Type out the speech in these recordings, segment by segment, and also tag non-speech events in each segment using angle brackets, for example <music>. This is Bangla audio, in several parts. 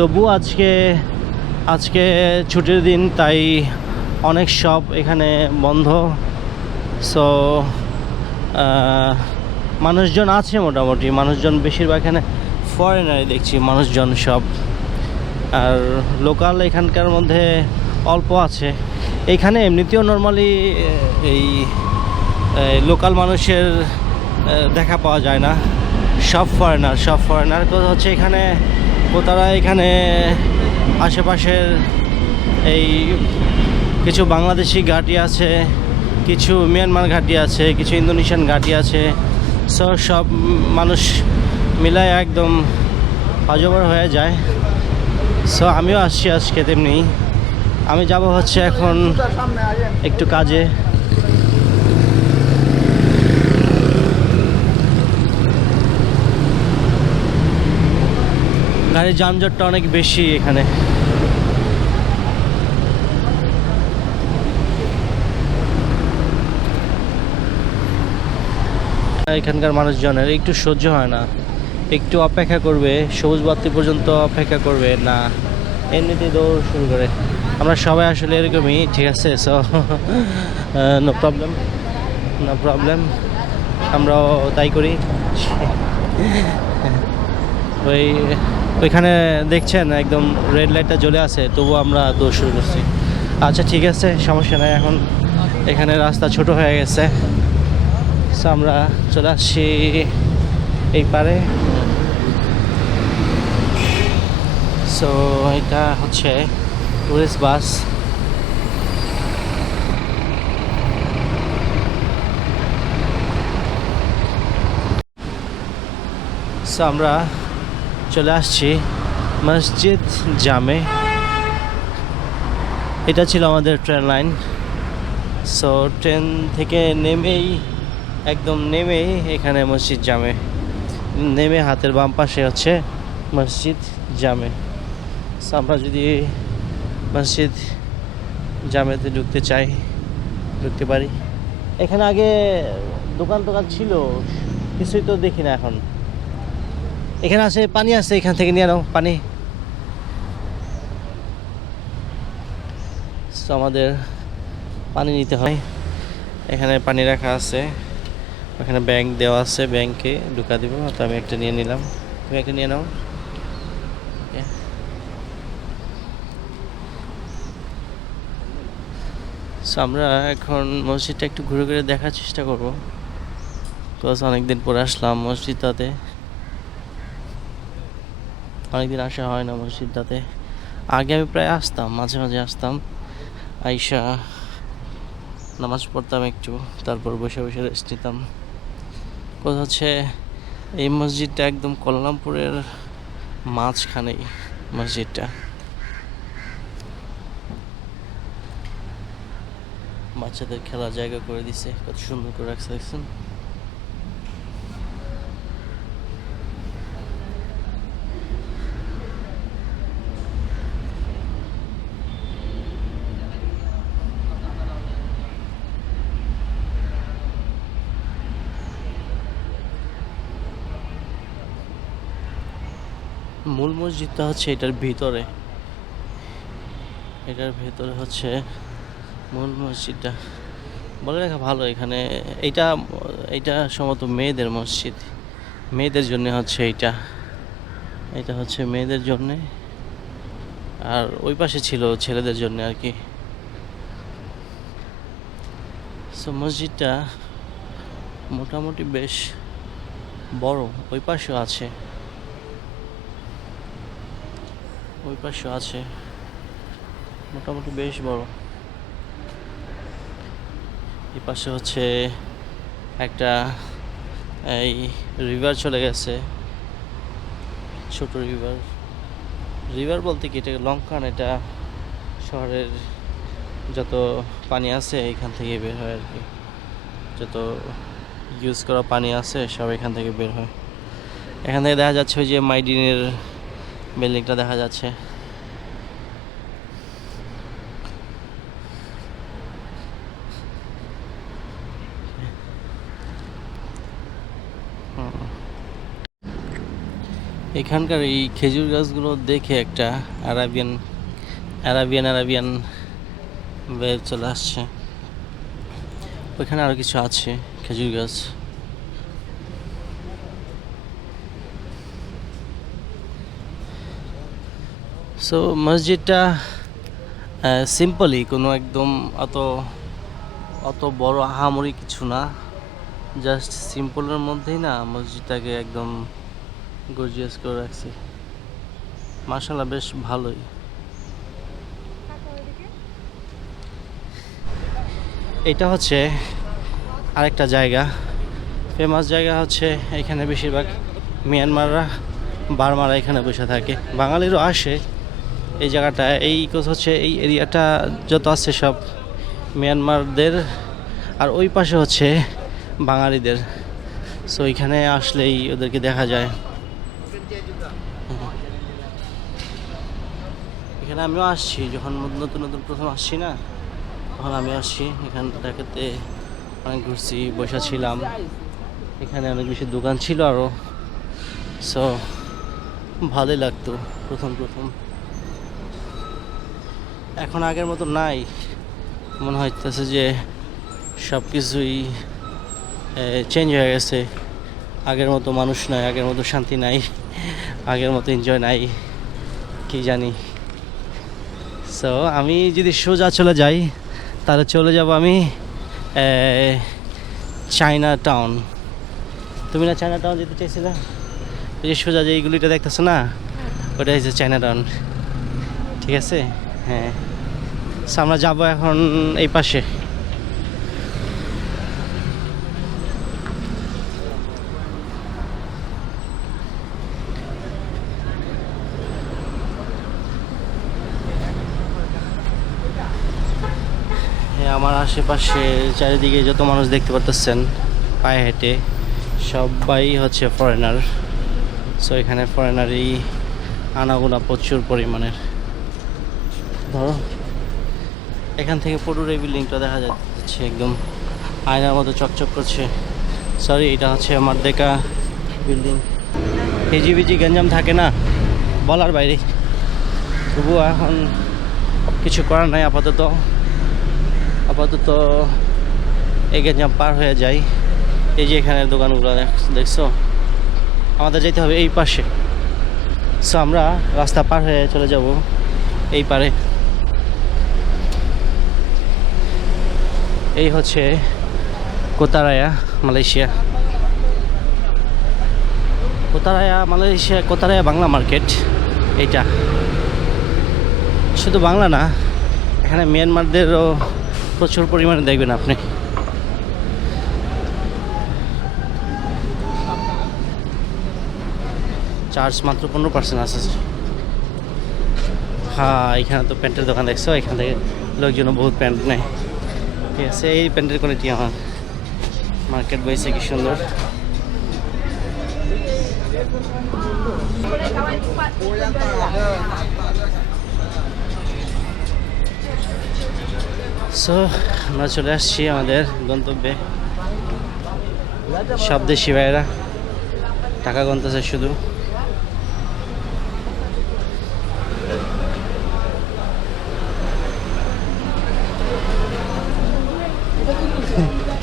তবু আজকে আজকে ছুটির দিন, তাই অনেক শপ এখানে বন্ধ। সো মানুষজন আছে মোটামুটি, মানুষজন বেশিরভাগ এখানে ফরেনারই দেখছি, মানুষজন সব আর লোকাল এখানকার মধ্যে অল্প আছে। এখানে এমনিতেও নর্মালি এই লোকাল মানুষের দেখা পাওয়া যায় না। সব ফরেনার সব ফরেনার হচ্ছে এখানে তারা এখানে আশেপাশের এই কিছু বাংলাদেশি ঘাঁটি আছে, কিছু মিয়ানমার ঘাঁটি আছে, কিছু ইন্দোনেশিয়ান ঘাঁটি আছে। সো সব মানুষ মিলায় একদম অজবর হয়ে যায়। সো আমিও আসছি আজকে তেমনি। আমি যাব হচ্ছে এখন একটু কাজে। গাড়ির যানজটটা অনেক বেশি এখানে। এখানকার মানুষজনের একটু সহ্য হয় না। একটু অপেক্ষা করবে, সবুজ বাতি পর্যন্ত অপেক্ষা করবে, না। এমনিতেই দৌড় শুরু করে। আমরা সবাই আসলে এরকমই, ঠিক আছে? So no problem no problem আমরাও তাই করি। <laughs> ওই ওইখানে দেখছেন একদম রেড লাইটটা জ্বলে আছে তবু আমরা দৌড় শুরু করছি। আচ্ছা ঠিক আছে, সমস্যা নাই, এখন এখানে রাস্তা ছোট হয়ে গেছে। সো আমরা চলে আসছি এই পারে। সো এটা হচ্ছে টুরিস্ট বাস সো আমরা চলে আসছি মসজিদ জামে। এটা ছিল আমাদের ট্রেন লাইন সো ট্রেন থেকে নেমেই, একদম নেমেই এখানে মসজিদ জামে। নেমে হাতের বাম পাশে হচ্ছে মসজিদ জামে। আমরা যদি মসজিদ জামেতে ঢুকতে চাই, ঢুকতে পারি। এখানে আগে দোকান টোকান ছিল, কিছুই তো দেখি না এখন। এখানে আছে পানি আছে এখান থেকে নিয়ে নাও পানি। আমাদের পানি নিতে হয় এখানে পানি রাখা আছে। ওখানে ব্যাংক দেওয়া আছে ব্যাংকে ঢুকা দিব। তো আমি একটা নিয়ে নিলাম। তুমি একটা নিয়ে নাও. So, আমরা এখন মসজিদটা একটু ঘুরে ঘুরে দেখার চেষ্টা করব। বিকজ অনেকদিন পরে আসলাম মসজিদটাতে অনেকদিন আসা হয় না মসজিদটাতে। আগে আমি প্রায় আসতাম, মাঝে মাঝে আসতাম। আইসা নামাজ পড়তাম একটু, তারপর বসে বসে রেস্ট নিতাম। কথা হচ্ছে, এই মসজিদটা একদম কল্লামপুরের মাঝখানেই মসজিদটা। বাচ্চাদের খেলার জায়গা করে দিছে, কত সুন্দর করে রাখছে, দেখছেন? মূল মসজিদটা হচ্ছে এটার ভিতরে। এটার ভেতরে হচ্ছে মূল মসজিদটা। বলে রাখা ভালো এখানে, এইটা এইটা সম্ভবত মেয়েদের মসজিদ। মেয়েদের জন্য হচ্ছে এইটা। এটা হচ্ছে মেয়েদের জন্য। আর ওই পাশে ছিল ছেলেদের জন্য আর কি। সো মসজিদটা মোটামুটি বেশ বড়, ওই পাশেও আছে। ওই পাশেও আছে। মোটামুটি বেশ বড়। এই পাশে হচ্ছে একটা, এই রিভার চলে গেছে। ছোট রিভার রিভার বলতে কি? এটা লঙ্কান এটা শহরের যত পানি আছে এখান থেকে বের হয় আর কি যত ইউজ করা পানি আছে সব এখান থেকে বের হয়। এখান থেকে দেখা যাচ্ছে ওই যে মাইডিনের বিল্ডিংটা দেখা যাচ্ছে। এখানকার এই খেজুর গাছগুলো দেখে একটা আরাবিয়ান আরাবিয়ান আরাবিয়ান ওয়েব চলে আসছে। ওইখানে আরও কিছু আছে খেজুর গাছ। সো মসজিদটা সিম্পলই কোনো একদম অত অত বড় আহামরি কিছু না। জাস্ট সিম্পলের মধ্যেই না মসজিদটাকে একদম গর্জিয়াস করে রাখছে। মার্শাল্লাহ বেশ ভালোই। এটা হচ্ছে আরেকটা জায়গা। ফেমাস জায়গা হচ্ছে এখানে বেশিরভাগ মিয়ানমাররা বার্মারা এখানে বসে থাকে। বাঙালিরও আসে। এই জায়গাটা, এই হচ্ছে এই এরিয়াটা যত আছে সব মিয়ানমারদের, আর ওই পাশে হচ্ছে বাঙালিদের। সো এখানে আসলেই ওদেরকে দেখা যায়। এখানে আমিও আসছি, যখন নতুন নতুন প্রথম আসছি না, তখন আমি আসছি, এখানটাতে অনেক ঘুরছি, বসে ছিলাম। এখানে অনেক বেশি দোকান ছিল আরও সো ভালোই লাগতো প্রথম প্রথম। এখন আগের মতো নাই। মনে হইতেছে যে সব কিছুই চেঞ্জ হয়ে গেছে। আগের মতো মানুষ নাই, আগের মতো শান্তি নাই, আগের মতো এনজয় নাই, কি জানি। সো আমি যদি সোজা চলে যাই, তাহলে চলে যাব আমি চায়না টাউন তুমি না চায়না টাউন যেতে চাইছিলে? সোজা যে এইগুলিটা দেখতেছো না ওটা হচ্ছে চায়না টাউন ঠিক আছে? হ্যাঁ। আমরা যাব এখন এই পাশে। হ্যাঁ আমার আশেপাশে চারিদিকে যত মানুষ দেখতে পারতেছেন, পায়ে হেঁটে, সবাই হচ্ছে ফরেনার সো এখানে ফরেনারই আনাগোনা প্রচুর পরিমাণের। ধরো এখান থেকে পুরোর এই বিল্ডিংটা দেখা যাচ্ছে একদম। আয়নার মতো চকচক করছে। সরি এটা হচ্ছে আমার দেখা বিল্ডিং হিজিবিজি গঞ্জাম থাকে না? বলার বাইরে। তবুও এখন কিছু করার নাই, আপাতত। আপাতত এই গঞ্জাম পার হয়ে যায় এই যে এখানে দোকানগুলো দেখ- দেখছ? আমাদের যেতে হবে এই পাশে। সো আমরা রাস্তা পার হয়ে চলে যাব এই পারে। এই হচ্ছে Kotaraya, Malaysia. Kotaraya Malaysia, Kotaraya Bangla market, এইটা। শুধু বাংলা না, এখানে মিয়ানমারদেরও প্রচুর পরিমাণে দেখবেন আপনি। চার্জ মাত্র পনেরো পার্সেন্ট আছে। হ্যাঁ এখানে তো প্যান্টের দোকান দেখছ, এখান থেকে লোকজন বহুত প্যান্ট নেয়। ঠিক এই প্যান্টের কোয়ালিটি আমার মার্কেট বইছে কি সুন্দর। সো আমরা চলে আসছি আমাদের গন্তব্যে। সব দেশি ভাইয়েরা, টাকা গন্তেছে শুধু।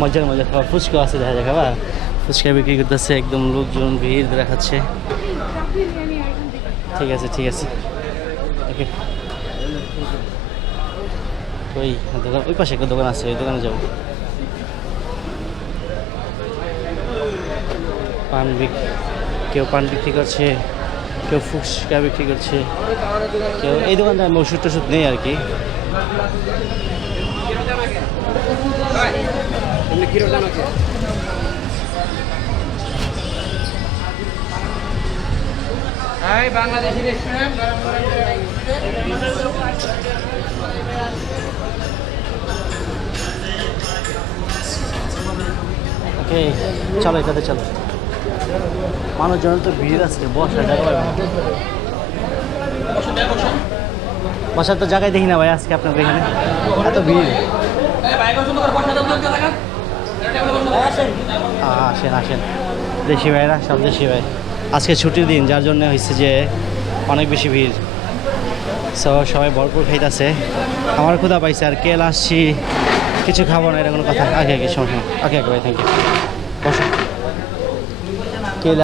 মজার মজা খাওয়া ফুচকা আছে দেখা যায় খাবা ফুচকা বিক্রি করতেছে একদম লোকজন ভিড় দেখাচ্ছে। ঠিক আছে ঠিক আছে। ওকে। ওই দোকান, ওই পাশে একটা দোকান আছে, ওই দোকানে যাব। পান বিক, কেউ পান বিক্রি করছে, কেউ ফুচকা বিক্রি করছে, কেউ, এই দোকানটা ওষুধ টষুধ নেই আর কি। বাংলাদেশি রেস্টুরেন্ট ওকে চলো এটাতে চলো। মানুষজন তো ভিড় আছে বসা পাবে বসার তো জায়গায় দেখি না ভাই আজকে আপনাদের এখানে। এত ভিড়। আসেন আসেন। দেশি ভাইরা, সব দেশি ভাই। আজকে ছুটির দিন, যার জন্য হয়েছে যে অনেক বেশি ভিড়। সো সবাই ভরপুর খাইতেছে। আমার ক্ষুধা পাইছে আর কেল আসছি কিছু খাব না এরকম কথা। আগে আগে সমস্যা ওকে ওকে, ভাই থ্যাংক ইউ